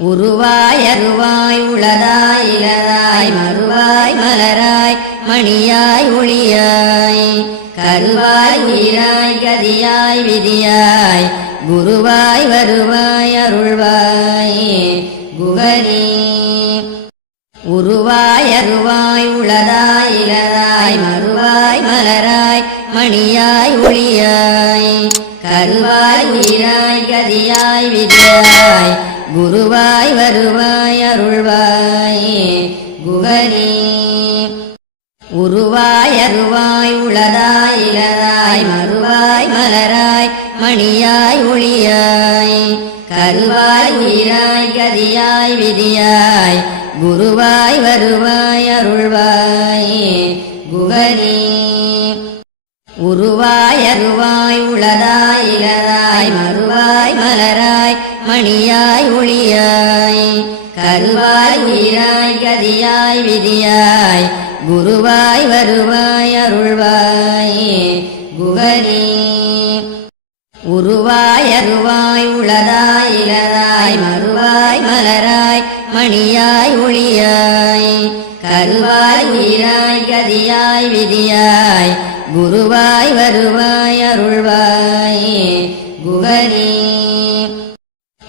உருவாய் அருவாய் உளதாய் இலதாய் மறுவாய் மலராய் மணியாய் ஒளியாய். கருவாய் உயிராய் கதியாய் விதியாய். குருவாய் வருவாய் அருள்வாய். குகரி உருவாய் அருவாய் உளதாய் இலதாய் மறுவாய் மலராய் மணியாய் ஒளியாய். கருவாய் உயிராய் கதியாய் விதியாய். குருவாய் வருவாய் அருள்வாய் குகனே. உருவாய் அருவாய் உளராய் இளராய் மறுவாய் மலராய் மணியாய் ஒளியாய். கருவாய் உயிராய் கதியாய் விதியாய். குருவாய் வருவாய் அருள்வாய் குகனே. உருவாய் அருவாய் உளராய் இளராய் மறுவாய் மலராய் மணியாய் ஒளியாய் கருவாய் உயிராய் கதியாய் விதியாய் குருவாய் வருவாய் அருள்வாய் குகரி உருவாய் அருவாய் உளராய் இளராய் மறுவாய் மலராய் மணியாய் ஒளியாய் கருவாய் உயிராய் கதியாய் விதியாய் குருவாய் வருவாய் அருள்வாய் குகனே.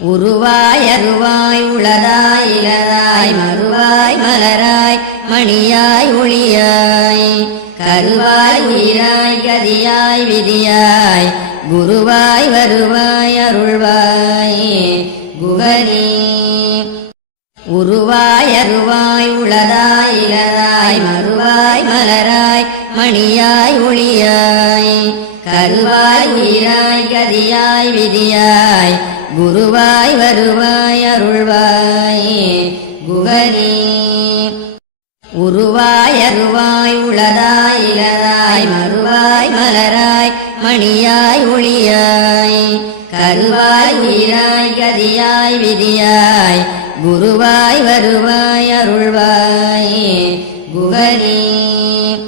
உருவாய் அருவாய் உளராய் இளராய் மறுவாய் மலராய் மணியாய் ஒளியாய். கருவாய் உயிராய் கதியாய் விதியாய். குருவாய் வருவாய் அருள்வாய். குகரி உருவாய் அருவாய் உளராய் இளராய் மறுவாய் மலராய் மணியாய் ஒளியாய். கருவாய் உயிராய் கதியாய் விதியாய். குருவாய் வருவாய் அருள்வாய் குகனே. உருவாய் அருவாய் உளதாய் இலதாய் மறுவாய் மலராய் மணியாய் ஒளியாய். கருவாய் உயிராய் கதியாய் விதியாய். குருவாய் வருவாய் அருள்வாய் குகனே.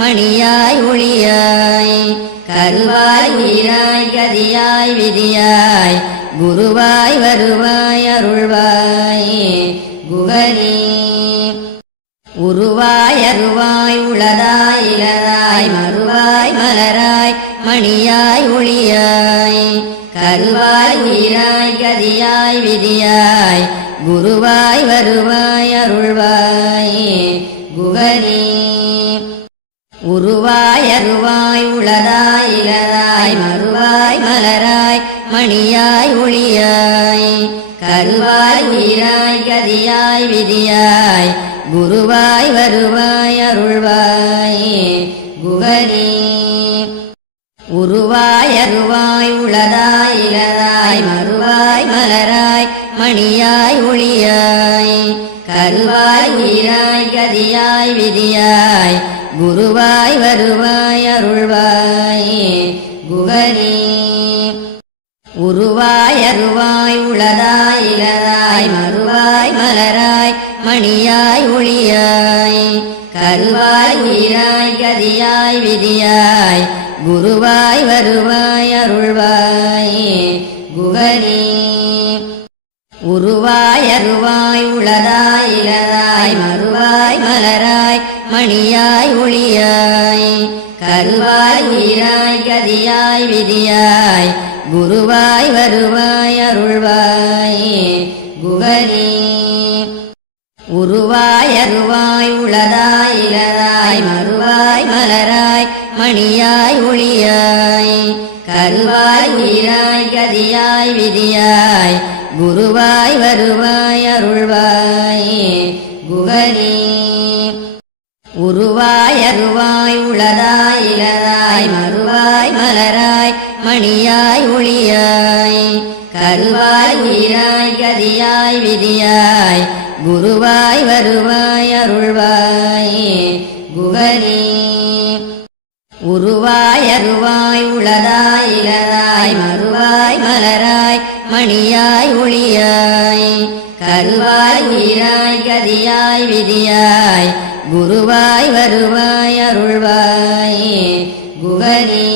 மணியாய் ஒளியாய் கருவாய் உயிராய் கதியாய் விதியாய் குருவாய் வருவாய் அருள்வாய் குகனே. உருவாய் அருவாய் உளதாய் இலதாய் மறுவாய் மலராய் மணியாய் ஒளியாய் கருவாய் உயிராய் கதியாய் விதியாய் குருவாய் வருவாய் அருள்வாய் குகனே. உருவாய் அருவாய் உளராய் இளராய் மறுவாய் மலராய் மணியாய் ஒளியாய். கருவாய் உயிராய் கதியாய் விதியாய். குருவாய் வருவாய் அருள்வாய். குகரி உருவாய் அருவாய் உளராய் இளராய் மறுவாய் மலராய் மணியாய் ஒளியாய். கருவாய் உயிராய் கதியாய் விதியாய். குருவாய் வருவாய் அருள்வாய் குகனே. உருவாய் அருவாய் உளதாய் இலதாய் மறுவாய் மலராய் மணியாய் ஒளியாய். கருவாய் உயிராய் கதியாய் விதியாய். குருவாய் வருவாய் அருள்வாய் குகனே. உருவாய் அருவாய் உளராய் இளராய் மறுவாய் மலராய் மணியாய் ஒளியாய். கருவாய் உயிராய் கதியாய் விதியாய். குருவாய் வருவாய் அருள்வாய். குகனே. உருவாய் அருவாய் உளராய் இளராய் மறுவாய் மலராய் மணியாய் ஒளியாய். கருவாய் உயிராய் கதியாய் விதியாய். குருவாய் வருவாய் அருள்வாய் குகனே. உருவாய் அருவாய் உளராய் இளராய் மறுவாய் மலராய் மணியாய் ஒளியாய். கருவாய் உயிராய் கதியாய் விதியாய். குருவாய் வருவாய் அருள்வாய் குகனே. உருவாய் அருவாய் உளராய் இளராய் மறுவாய் மலராய் மணியாய் ஒளியாய் கருவாய் உயிராய் கதியாய் விதியாய் குருவாய் வருவாய் அருள்வாய் குகனே.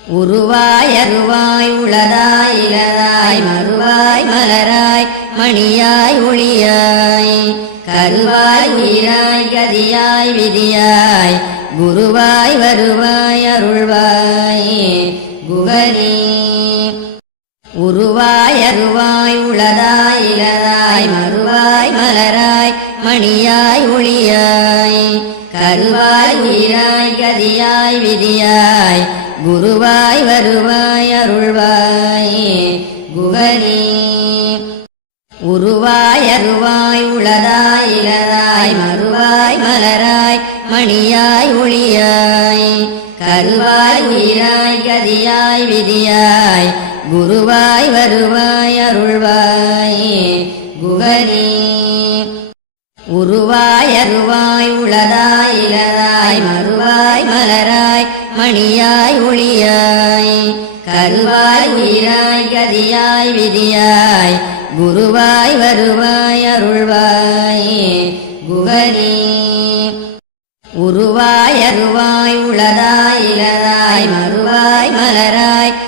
உருவாய் அருவாய் உளராய் இளராய் மறுவாய் மலராய் மணியாய் ஒளியாய் கருவாய் உயிராய் கதியாய் விதியாய் குருவாய் வருவாய் அருள்வாய் குகனே. உருவாய் அருவாய் உளதாய் இலதாய் மறுவாய் மலராய் மணியாய் ஒளியாய். கருவாய் உயிராய் கதியாய் விதியாய். குருவாய் வருவாய் அருள்வாய். குகரி உருவாய் அருவாய் உளதாய் இலதாய் மறுவாய் மலராய் மணியாய் ஒளியாய். கருவாய் உயிராய் கதியாய் விதியாய். குருவாய் வருவாய் அருள்வாய் குகனே. உருவாய் அருவாய் உளதாய் இலதாய் மறுவாய் மலராய் மணியாய் ஒளியாய். கருவாய் உயிராய் கதியாய் விதியாய். குருவாய் வருவாய் அருள்வாய் குகனே. உருவாய் அருவாய் உளதாய் இலதாய் மறுவாய் மலராய்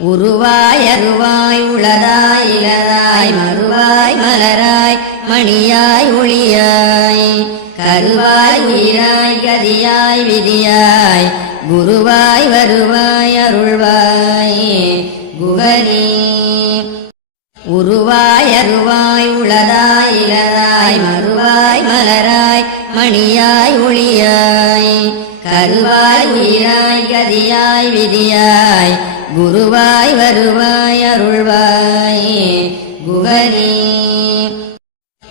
உருவாய் அருவாய் உளராய் இளராய் மறுவாய் மலராய் மணியாய் ஒளியாய். கருவாய் உயிராய் கதியாய் விதியாய். குருவாய் வருவாய் அருள்வாய். குகரி உருவாய் அருவாய் உளராய் இளராய் மறுவாய் மலராய் மணியாய் ஒளியாய். கருவாய் உயிராய் கதியாய் விதியாய். குருவாய் வருவாய் அருள்வாய் குகனே.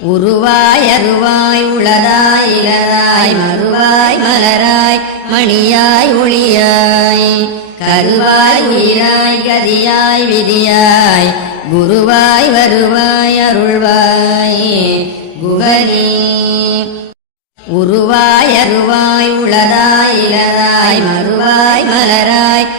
உருவாய் அருவாய் உளராய் இளராய் மறுவாய் மலராய் மணியாய் ஒளியாய். கருவாய் உயிராய் கதியாய் விதியாய். குருவாய் வருவாய் அருள்வாய் குகனே. உருவாய் அருவாய் உளராய் இளராய் மறுவாய் மலராய்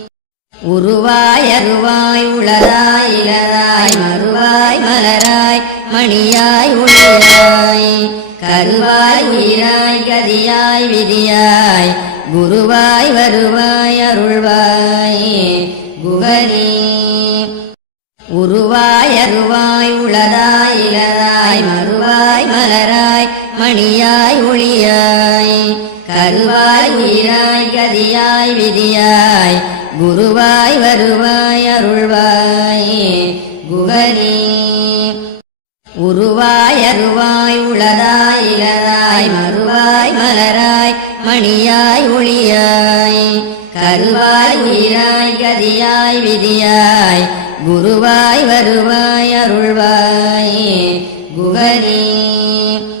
உருவாய் அருவாய் உளராய் இளராய் மறுவாய் மலராய் மணியாய் ஒளியாய் கருவாய் உயிராய் கதியாய் விதியாய். குருவாய் வருவாய் அருள்வாய். குகரி உருவாய் அருவாய் உளராய் இளராய் மறுவாய் மலராய் மணியாய் ஒளியாய். கருவாய் உயிராய் கதியாய் விதியாய். குருவாய் வருவாய் அருள்வாய் குகனே. உருவாய் அருவாய் உளராய் இளராய் மறுவாய் மலராய் மணியாய் ஒளியாய். கருவாய் உயிராய் கதியாய் விதியாய். குருவாய் வருவாய் அருள்வாய் குகனே.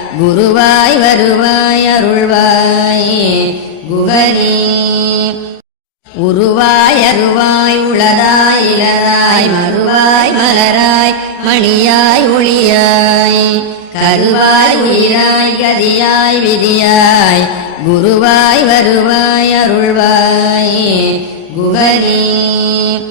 குருவாய் வருவாய் அருள்வாய் குகனே. உருவாய் அருவாய் உளராய் இளராய் மறுவாய் மலராய் மணியாய் ஒளியாய். கருவாய் உயிராய் கதியாய் விதியாய். குருவாய் வருவாய் அருள்வாய் குகனே.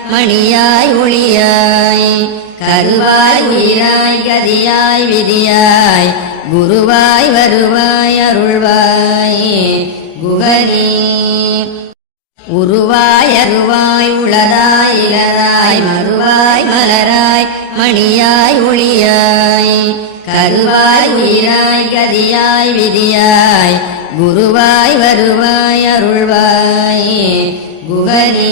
மணியாய் ஒளியாய் கருவாய் உயிராய் கதியாய் விதியாய் குருவாய் வருவாய் அருள்வாய் குகரி உருவாய் அருவாய் உளராய் இளராய் மறுவாய் மலராய் மணியாய் ஒளியாய் கருவாய் உயிராய் கதியாய் விதியாய் குருவாய் வருவாய் அருள்வாய் குகரி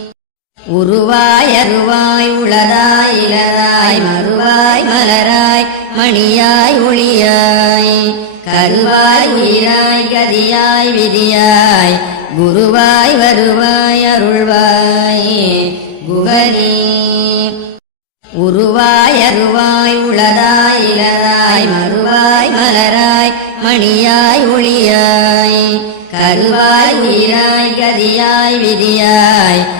உருவாய் அருவாய் உளராய் இளராய் மறுவாய் மலராய் மணியாய் ஒளியாய். கருவாய் உயிராய் கதியாய் விதியாய். குருவாய் வருவாய் அருள்வாய். குகரி உருவாய் அருவாய் உளராய் இளராய் மறுவாய் மலராய் மணியாய் ஒளியாய். கருவாய் உயிராய் கதியாய் விதியாய்.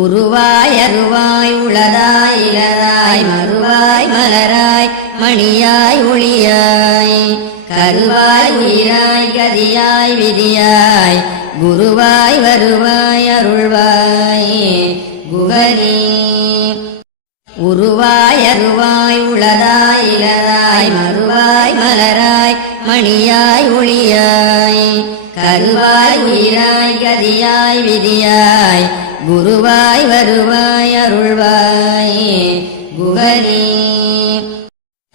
உருவாய் அருவாய் உளதாய் இலதாய் மறுவாய் மலராய் மணியாய் ஒளியாய். கருவாய் உயிராய் கதியாய் விதியாய். குருவாய் வருவாய் அருள்வாய். குகரி உருவாய் அருவாய் உளதாய் இலதாய் மறுவாய் மலராய் மணியாய் ஒளியாய். கருவாய் உயிராய் கதியாய் விதியாய். குருவாய் வருவாய் அருள்வாய் குகனே.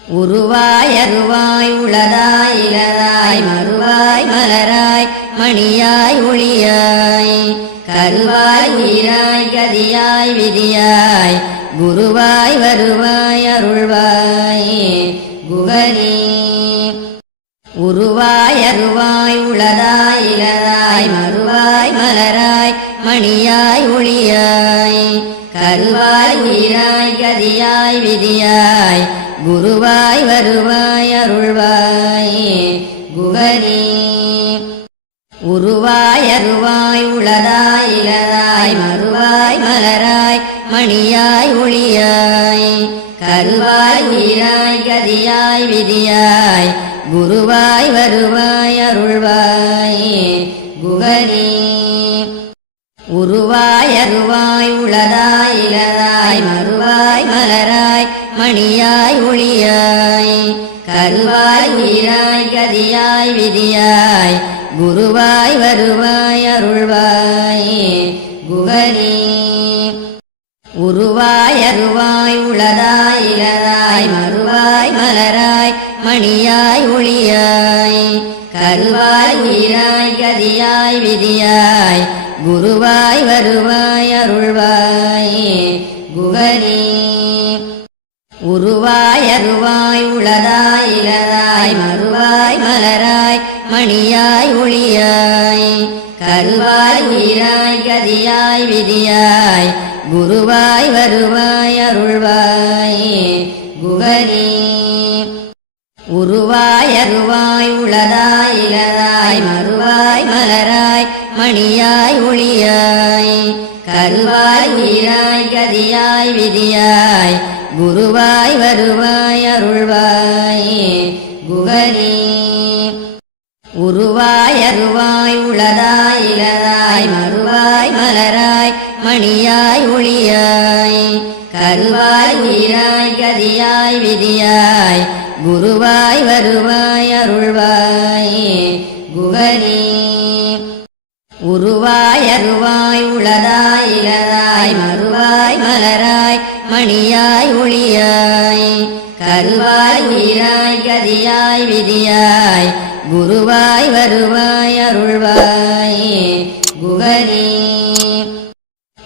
உருவாய் அருவாய் உளராய் இளராய் மறுவாய் மலராய் மணியாய் ஒளியாய். கருவாய் உயிராய் கதியாய் விதியாய். குருவாய் வருவாய் அருள்வாய் குகனே. உருவாய் அருவாய் உளராய் இளராய் மறுவாய் மலராய் மணியாய் ஒளியாய் கருவாய் உயிராய் கதியாய் விதியாய் குருவாய் வருவாய் அருள்வாய் குகரி உருவாய் அருவாய் உளதாய் இலதாய் மறுவாய் மலராய் மணியாய் ஒளியாய் கருவாய் உயிராய் கதியாய் விதியாய் குருவாய் வருவாய் அருள்வாய் குகனே. உருவாய் அருவாய் உளதாய் இலதாய் மறுவாய் மலராய் மணியாய் ஒளியாய். கருவாய் உயிராய் கதியாய் விதியாய். குருவாய் வருவாய் அருள்வாய். குகனே. உருவாய் அருவாய் உளதாய் இலதாய் மறுவாய் மலராய் மணியாய் ஒளியாய். கருவாய் உயிராய் கதியாய் விதியாய். குருவாய் வருவாய் அருள்வாய் குகனே. உருவாய் அருவாய் உளராய் இளராய் மறுவாய் மலராய் மணியாய் ஒளியாய். கருவாய் உயிராய் கதியாய் விதியாய். குருவாய் வருவாய் அருள்வாய் குகனே. உருவாய் அருவாய் உளதாய் இலதாய் மறுவாய் மலராய் மணியாய் ஒளியாய். கருவாய் உயிராய் கதியாய் விதியாய். குருவாய் வருவாய் அருள்வாய். குகரி உருவாய் அருவாய் உளதாய் இலதாய் மறுவாய் மலராய் மணியாய் ஒளியாய். கருவாய் உயிராய் கதியாய் விதியாய். குருவாய் வருவாய் அருள்வாய் குகனே. உருவாய் அருவாய் உளராய் இளராய் மறுவாய் மலராய் மணியாய் ஒளியாய் கருவாய் உயிராய் கதியாய் விதியாய் குருவாய் வருவாய் அருள்வாய் குகனே.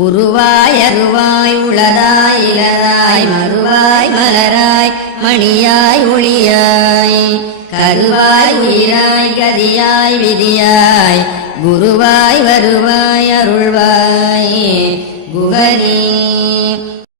உருவாய் அருவாய் உளராய் இளராய் மறுவாய் மலராய் மணியாய் ஒளியாய். கருவாய் உயிராய் கதியாய் விதியாய். குருவாய் வருவாய் அருள்வாய். குகரீ